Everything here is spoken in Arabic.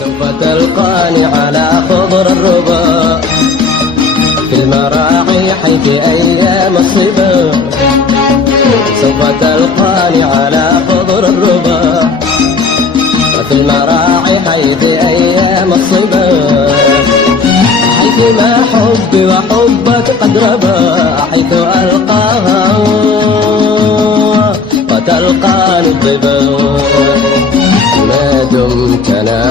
سوف تلقاني على خضر الربا في المراعي حيث أيام الصبا. سوف تلقاني على خضر الربا في المراعي حيث أيام الصبا، حيث ما حبي وحبك قد ربا، حيث ألقاها وتلقاني الضبا ما دمت أنا